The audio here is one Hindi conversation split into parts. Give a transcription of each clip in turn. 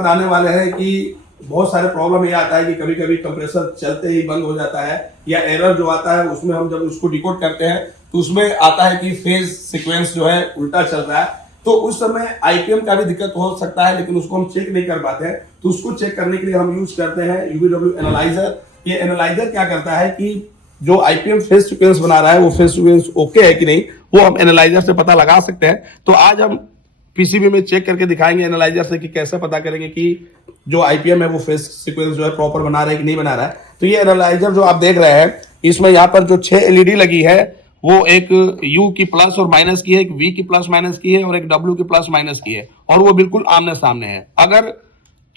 बताने वाले हैं कि बहुत सारे प्रॉब्लम ये आता है कि कभी कभी कंप्रेसर चलते ही बंद हो जाता है, या एरर जो आता है उसमें हम जब उसको डिकोड करते हैं तो उसमें आता है कि फेज सीक्वेंस जो है उल्टा चल रहा है। तो उस समय आईपीएम का भी दिक्कत हो सकता है, लेकिन उसको हम चेक नहीं कर पाते हैं। तो उसको चेक करने के लिए हम यूज करते हैं यूवीडब्ल्यू एनालाइजर। ये एनालाइजर क्या करता है कि जो आईपीएम फेज सीक्वेंस बना रहा है वो फेज सीक्वेंस ओके है कि नहीं, वो हम एनालाइजर से पता लगा सकते हैं। तो आज हम पीसीबी में चेक करके दिखाएंगे एनालाइजर से कि कैसे पता करेंगे कि जो आईपीएम है वो फेज सीक्वेंस जो है प्रॉपर बना रहा है कि नहीं बना रहा है। तो ये एनालाइजर जो आप देख रहे हैं, इसमें यहाँ पर जो 6 एलईडी लगी है वो एक यू की प्लस और माइनस की है, एक वी की प्लस माइनस की है और एक डब्ल्यू की प्लस माइनस की है, और वो बिल्कुल आमने सामने है। अगर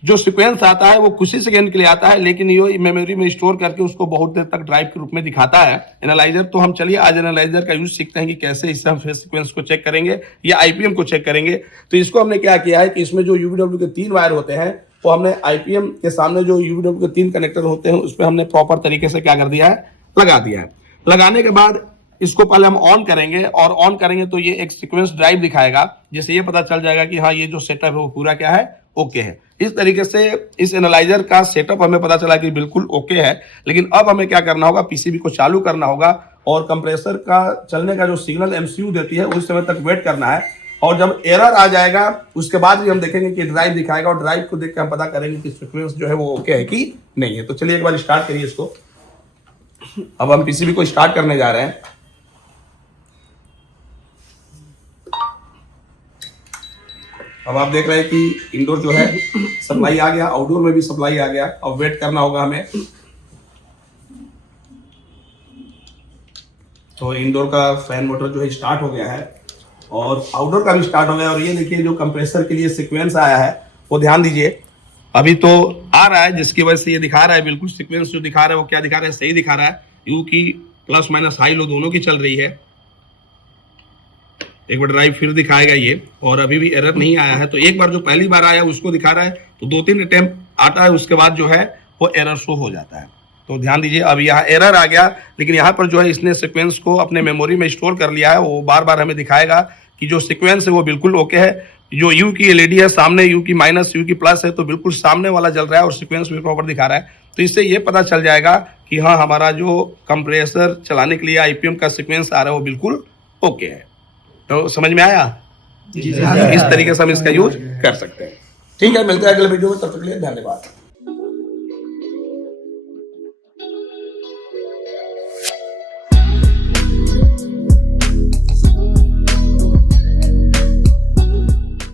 जो सीक्वेंस आता है वो कुछ ही सेकंड के लिए आता है, लेकिन ये मेमोरी में स्टोर करके उसको बहुत देर तक ड्राइव के रूप में दिखाता है एनालाइजर। तो हम चलिए आज एनालाइजर का यूज सीखते हैं कि कैसे इससे हम फेज सीक्वेंस को चेक करेंगे या आईपीएम को चेक करेंगे। तो इसको हमने क्या किया है कि इसमें जो यूवीडब्ल्यू के 3 वायर होते हैं वो हमने आईपीएम के सामने जो यूवीडब्ल्यू के 3 कनेक्टर होते हैं उस पर हमने प्रॉपर तरीके से क्या कर दिया है, लगा दिया है। लगाने के बाद इसको पहले हम ऑन करेंगे, और ऑन करेंगे तो ये एक सीक्वेंस ड्राइव दिखाएगा, जिससे ये पता चल जाएगा कि हाँ ये जो सेटअप है वो पूरा क्या है, ओके है। इस तरीके से इस एनालाइजर का सेटअप हमें पता चला कि बिल्कुल ओके है। लेकिन अब हमें क्या करना होगा, पीसीबी को चालू करना होगा और कंप्रेसर का चलने का जो सिग्नल एमसीयू देती है उस समय तक वेट करना है। और जब एरर आ जाएगा उसके बाद भी हम देखेंगे कि ड्राइव दिखाएगा, और ड्राइव को देख के हम पता करेंगे कि सीक्वेंस जो है वो ओके है कि नहीं है। तो चलिए एक बार स्टार्ट करिए इसको। अब हम पीसीबी को स्टार्ट करने जा रहे हैं। अब आप देख रहे हैं कि इंडोर जो है सप्लाई आ गया, आउटडोर में भी सप्लाई आ गया। अब वेट करना होगा हमें। तो इंडोर का फैन मोटर जो है स्टार्ट हो गया है और आउटडोर का भी स्टार्ट हो गया। और ये देखिए जो कंप्रेसर के लिए सीक्वेंस आया है वो ध्यान दीजिए, अभी तो आ रहा है, जिसकी वजह से ये दिखा रहा है बिल्कुल सीक्वेंस जो दिखा रहा है वो क्या दिखा रहा है, सही दिखा रहा है। यू की प्लस माइनस हाई लो दोनों की चल रही है। एक बार ड्राइव फिर दिखाएगा ये, और अभी भी एरर नहीं आया है। तो एक बार जो पहली बार आया उसको दिखा रहा है, तो 2-3 अटेम्प्ट आता है, उसके बाद जो है वो एरर शो हो जाता है। तो ध्यान दीजिए, अब यहाँ एरर आ गया, लेकिन यहाँ पर जो है इसने सीक्वेंस को अपने मेमोरी में स्टोर कर लिया है। वो बार बार हमें दिखाएगा कि जो सीक्वेंस है वो बिल्कुल ओके है। जो यू की एलईडी है सामने, यू की माइनस यू की प्लस है, तो बिल्कुल सामने वाला जल रहा है और सीक्वेंस भी प्रॉपर दिखा रहा है। तो इससे ये पता चल जाएगा कि हाँ हमारा जो कंप्रेसर चलाने के लिए आईपीएम का सीक्वेंस आ रहा है वो बिल्कुल ओके है। तो समझ में आया? इस तरीके से हम इसका यूज कर सकते हैं। ठीक है, मिलते हैं अगले वीडियो में, तब तक के लिए धन्यवाद।